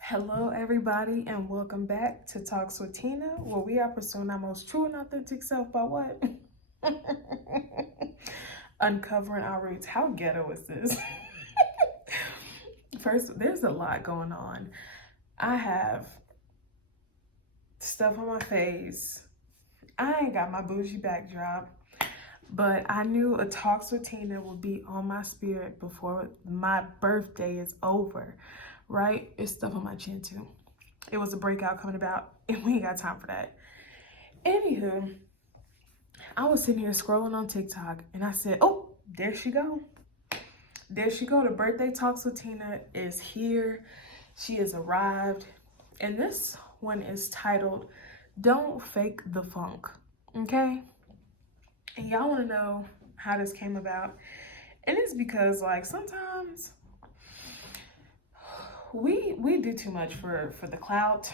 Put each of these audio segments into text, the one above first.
Hello, everybody, and welcome back to Talks with Tina, where we are pursuing our most true and authentic self by what? Uncovering our roots. How ghetto is this? First, there's a lot going on. I have stuff on my face. I ain't got my bougie backdrop, but I knew a Talks with Tina would be on my spirit before my birthday is over, right? It's stuff on my chin too. It was a breakout coming about, and we ain't got time for that. Anywho, I was sitting here scrolling on TikTok, and I said, oh, there she go. There she go. The birthday Talks with Tina is here. She has arrived. And this one is titled, Don't Fake the Funk. Okay? And y'all want to know how this came about? And it's because, like, sometimes we do too much for the clout,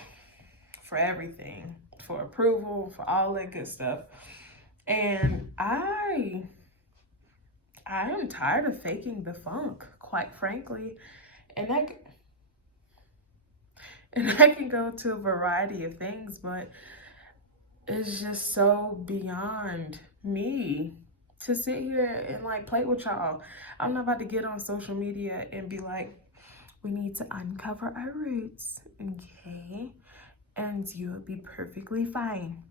for everything, for approval, for all that good stuff. And I am tired of faking the funk, quite frankly. And that can go to a variety of things, but it's just so beyond me to sit here and like play with y'all. I'm not about to get on social media and be like, we need to uncover our roots, okay? And you'll be perfectly fine.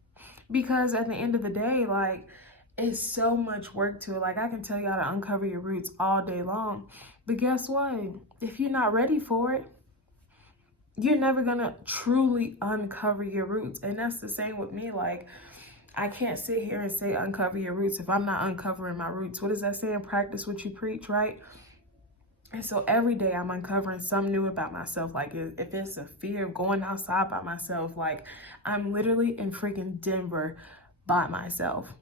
Because at the end of the day, like, it's so much work to it. Like, I can tell you how to uncover your roots all day long. But guess what? If you're not ready for it, you're never gonna truly uncover your roots. And that's the same with me. Like, I can't sit here and say uncover your roots if I'm not uncovering my roots. What is that saying? Practice what you preach, right? And so every day I'm uncovering something new about myself. Like if it's a fear of going outside by myself, like I'm literally in freaking Denver by myself.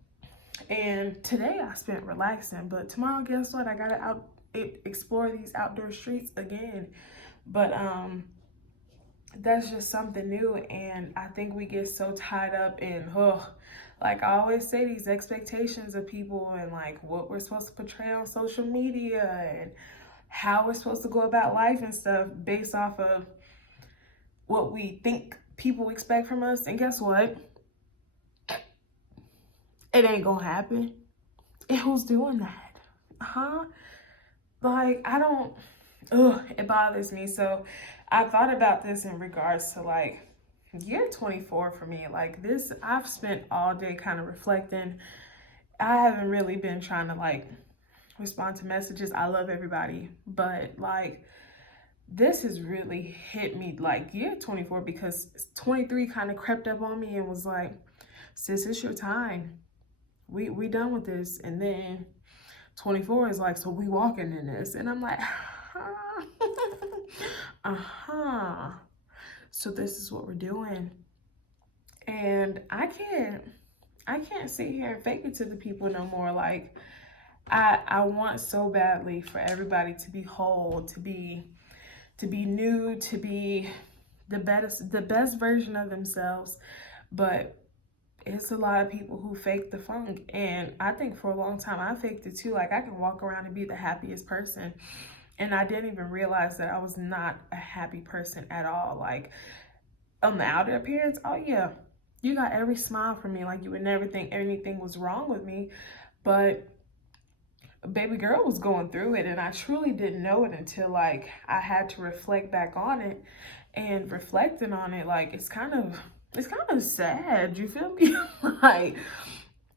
And today I spent relaxing, but tomorrow, guess what? I gotta explore these outdoor streets again. But that's just something new. And I think we get so tied up in, like I always say, these expectations of people and like what we're supposed to portray on social media and how we're supposed to go about life and stuff based off of what we think people expect from us. And guess what? It ain't gonna happen. And who's doing that? Like, it bothers me. So I thought about this in regards to like year 24 for me. Like this, I've spent all day kind of reflecting. I haven't really been trying to like respond to messages. I love everybody, but like this has really hit me like year 24 because 23 kind of crept up on me and was like, sis, it's your time. We done with this. And then 24 is like, so we walking in this. And I'm like, so this is what we're doing. And I can't sit here and fake it to the people no more. Like I want so badly for everybody to be whole, to be new, to be the best version of themselves. But it's a lot of people who fake the funk. And I think for a long time I faked it too. Like I can walk around and be the happiest person, and I didn't even realize that I was not a happy person at all. Like on the outer appearance, oh yeah, you got every smile from me, like you would never think anything was wrong with me. But baby girl was going through it, and I truly didn't know it until like I had to reflect back on it. And reflecting on it, like it's kind of sad, you feel me? Like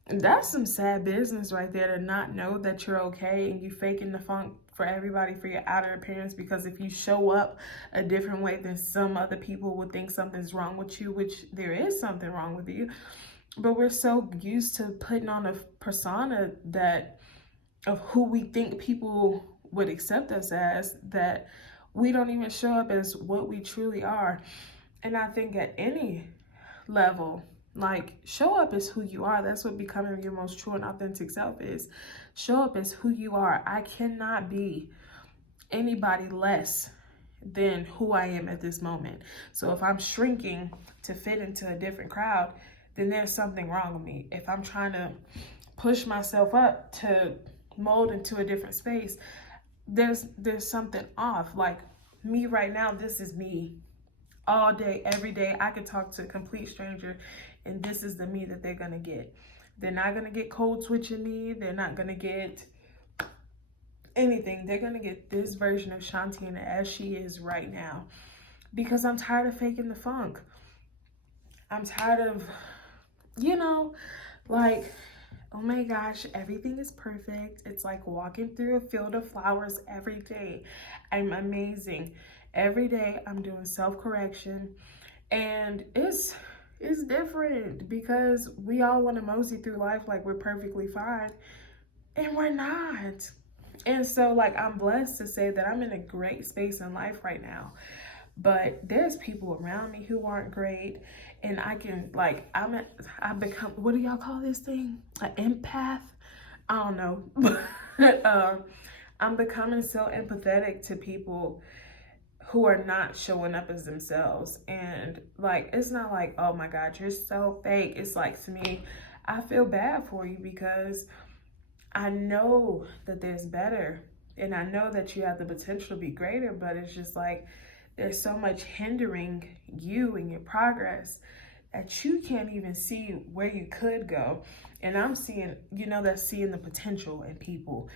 that's some sad business right there, to not know that you're okay and you faking the funk for everybody for your outer appearance. Because if you show up a different way than some other people would think something's wrong with you, which there is something wrong with you, but we're so used to putting on a persona that of who we think people would accept us as, that we don't even show up as what we truly are. And I think at any level, like show up as who you are. That's what becoming your most true and authentic self is. Show up as who you are. I cannot be anybody less than who I am at this moment. So if I'm shrinking to fit into a different crowd, then there's something wrong with me. If I'm trying to push myself up to mold into a different space, there's something off. Like me right now, this is me. All day, every day, I could talk to a complete stranger, and this is the me that they're gonna get. They're not gonna get cold switching me. They're not gonna get anything. They're gonna get this version of Shantina as she is right now. Because I'm tired of faking the funk. I'm tired of, you know, like, oh my gosh, everything is perfect. It's like walking through a field of flowers every day. I'm amazing. Every day I'm doing self-correction, and it's different because we all want to mosey through life like we're perfectly fine, and we're not. And so, like, I'm blessed to say that I'm in a great space in life right now. But there's people around me who aren't great, and I can, like, I become, what do y'all call this thing? An empath? I don't know. But I'm becoming so empathetic to people who are not showing up as themselves. And, like, it's not like, oh my God, you're so fake. It's like, to me, I feel bad for you because I know that there's better, and I know that you have the potential to be greater, but it's just like, there's so much hindering you and your progress that you can't even see where you could go. And I'm seeing, you know, that's seeing the potential in people.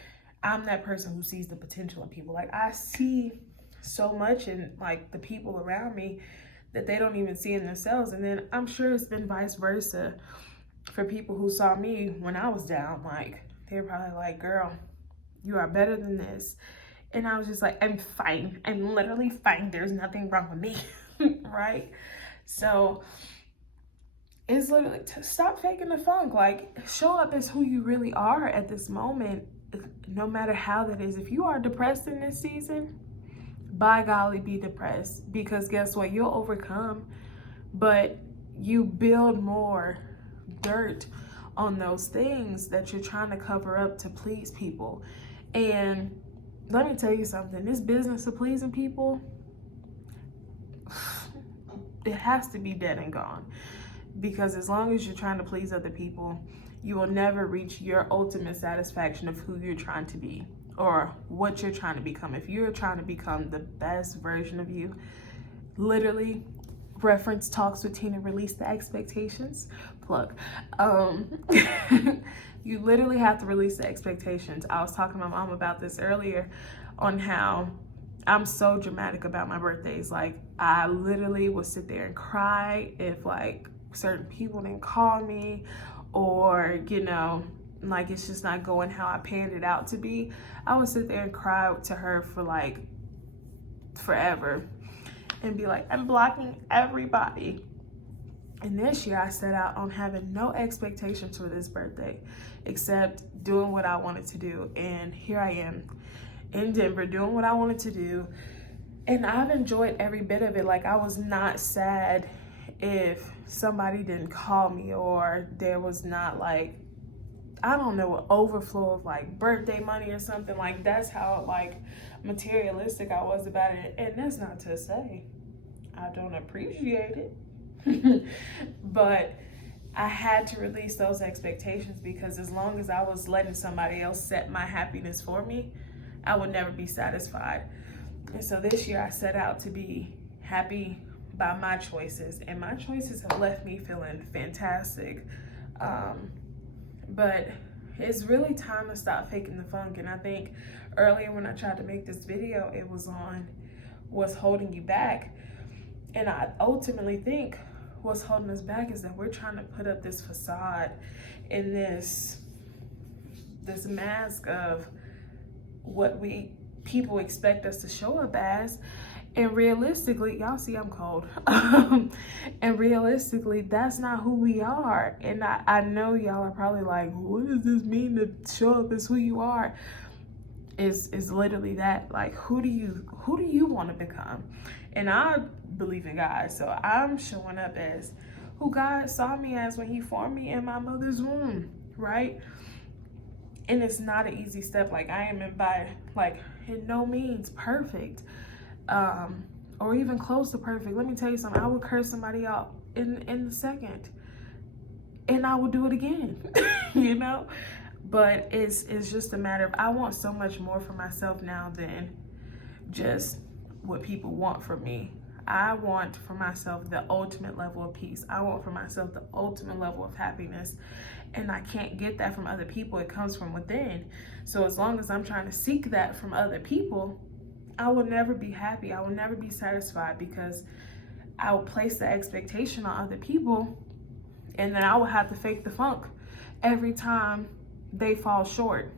I'm that person who sees the potential in people. Like, I see so much in, like, the people around me that they don't even see in themselves. And then I'm sure it's been vice versa for people who saw me when I was down. Like, they're probably like, girl, you are better than this. And I was just like, I'm fine. I'm literally fine. There's nothing wrong with me, right? So it's literally, to stop faking the funk. Like, show up as who you really are at this moment, no matter how that is. If you are depressed in this season, by golly, be depressed. Because guess what? You'll overcome, but you build more dirt on those things that you're trying to cover up to please people. And let me tell you something, this business of pleasing people, it has to be dead and gone. Because as long as you're trying to please other people, you will never reach your ultimate satisfaction of who you're trying to be or what you're trying to become. If you're trying to become the best version of you, literally, reference Talks with Tina, release the expectations, plug. You literally have to release the expectations. I was talking to my mom about this earlier on how I'm so dramatic about my birthdays. Like, I literally would sit there and cry if, like, certain people didn't call me, or, you know, like, it's just not going how I panned it out to be. I would sit there and cry to her for, like, forever and be like, I'm blocking everybody. And this year I set out on having no expectations for this birthday except doing what I wanted to do. And here I am in Denver doing what I wanted to do. And I've enjoyed every bit of it. Like, I was not sad if somebody didn't call me, or there was not, like, I don't know, an overflow of, like, birthday money or something. Like, that's how, like, materialistic I was about it. And that's not to say I don't appreciate it. But I had to release those expectations, because as long as I was letting somebody else set my happiness for me, I would never be satisfied. And so this year I set out to be happy by my choices, and my choices have left me feeling fantastic. But it's really time to stop faking the funk. And I think earlier when I tried to make this video, it was on what's holding you back. And I ultimately think what's holding us back is that we're trying to put up this facade and this mask of what people expect us to show up as. And realistically, y'all see I'm cold. And realistically, that's not who we are. And I know y'all are probably like, what does this mean to show up as who you are? Is literally that. Like, who do you want to become? And I believe in God, so I'm showing up as who God saw me as when he formed me in my mother's womb, right? And it's not an easy step. Like, I am in no means perfect, or even close to perfect. Let me tell you something. I would curse somebody out in a second, and I would do it again. You know. But it's just a matter of, I want so much more for myself now than just what people want from me. I want for myself the ultimate level of peace. I want for myself the ultimate level of happiness. And I can't get that from other people. It comes from within. So as long as I'm trying to seek that from other people, I will never be happy. I will never be satisfied, because I will place the expectation on other people, and then I will have to fake the funk every time they fall short.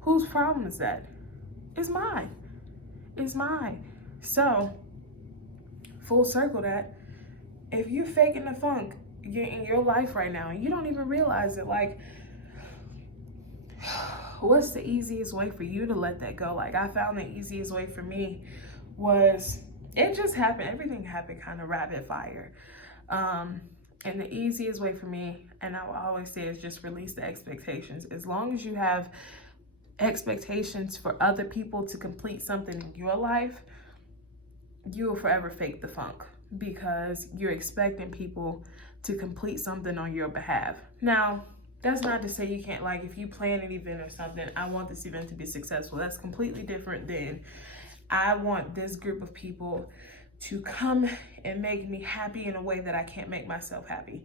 Whose problem is that? It's mine. It's mine. So, full circle that, if you're faking the funk, you're in your life right now and you don't even realize it, like, what's the easiest way for you to let that go? Like, I found the easiest way for me was, it just happened. Everything happened kind of rapid fire. And the easiest way for me, and I will always say, is just release the expectations. As long as you have expectations for other people to complete something in your life, you will forever fake the funk, because you're expecting people to complete something on your behalf. Now, that's not to say you can't, like, if you plan an event or something, I want this event to be successful. That's completely different than, I want this group of people to come and make me happy in a way that I can't make myself happy.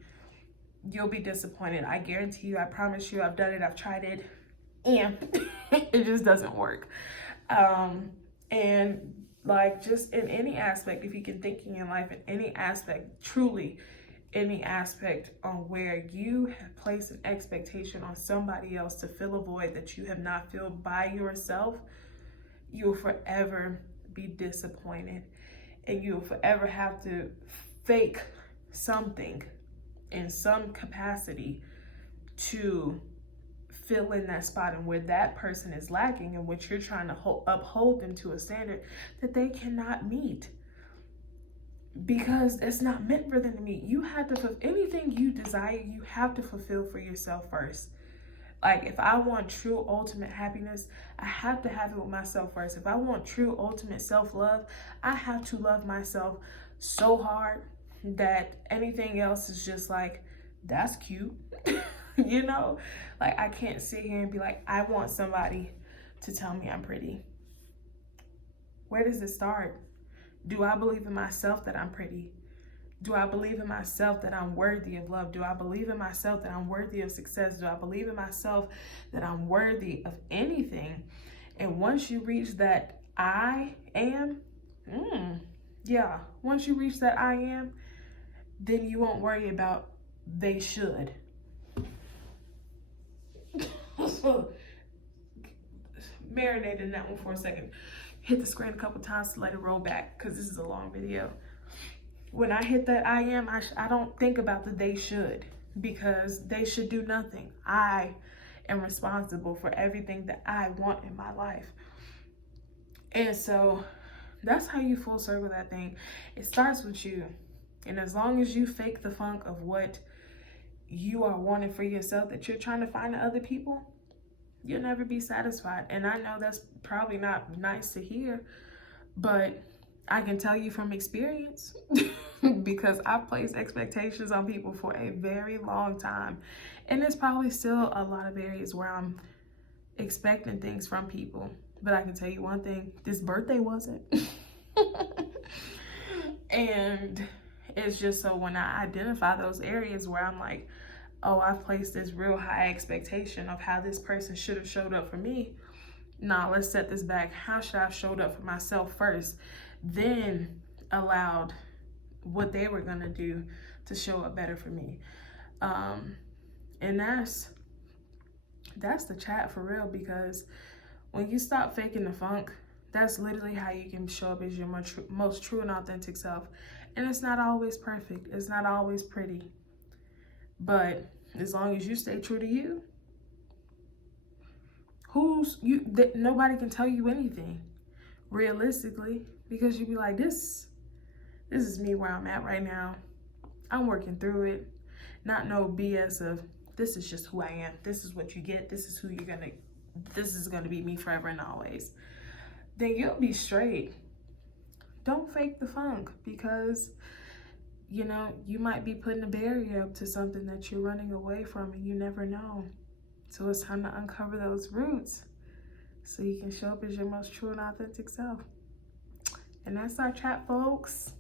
You'll be disappointed. I guarantee you, I promise you, I've done it, I've tried it, and it just doesn't work. And like, just in any aspect, if you can think in your life in any aspect, truly any aspect on where you have placed an expectation on somebody else to fill a void that you have not filled by yourself, you will forever be disappointed, and you will forever have to fake something in some capacity to fill in that spot, and where that person is lacking, and which you're trying to uphold them to a standard that they cannot meet, because it's not meant for them to meet. You have to, anything you desire, you have to fulfill for yourself first. Like, if I want true ultimate happiness, I have to have it with myself first. If I want true ultimate self-love, I have to love myself so hard that anything else is just like, that's cute. You know, like, I can't sit here and be like, I want somebody to tell me I'm pretty. Where does it start? Do I believe in myself that I'm pretty? Do I believe in myself that I'm worthy of love? Do I believe in myself that I'm worthy of success? Do I believe in myself that I'm worthy of anything? And once you reach that I am, once you reach that I am, then you won't worry about they should. Marinate in that one for a second. Hit the screen a couple times to let it roll back, because this is a long video. When I hit that I am, I don't think about the they should, because they should do nothing. I am responsible for everything that I want in my life. And so that's how you full circle that thing. It starts with you. And as long as you fake the funk of what you are wanting for yourself that you're trying to find in other people, you'll never be satisfied. And I know that's probably not nice to hear, but I can tell you from experience, because I've placed expectations on people for a very long time. And there's probably still a lot of areas where I'm expecting things from people. But I can tell you one thing, this birthday wasn't. And it's just, so when I identify those areas where I'm like, oh, I've placed this real high expectation of how this person should have showed up for me. Nah, let's set this back. How should I have showed up for myself first? Then allowed what they were gonna do to show up better for me. And that's the chat for real, because when you stop faking the funk, that's literally how you can show up as your most true and authentic self. And it's not always perfect. It's not always pretty. But as long as you stay true to you, nobody can tell you anything realistically, because you be like, this is me where I'm at right now. I'm working through it. Not no BS of, this is just who I am. This is what you get. This is this is gonna be me forever and always. Then you'll be straight. Don't fake the funk, because you know, you might be putting a barrier up to something that you're running away from, and you never know. So it's time to uncover those roots so you can show up as your most true and authentic self. And that's our trap, folks.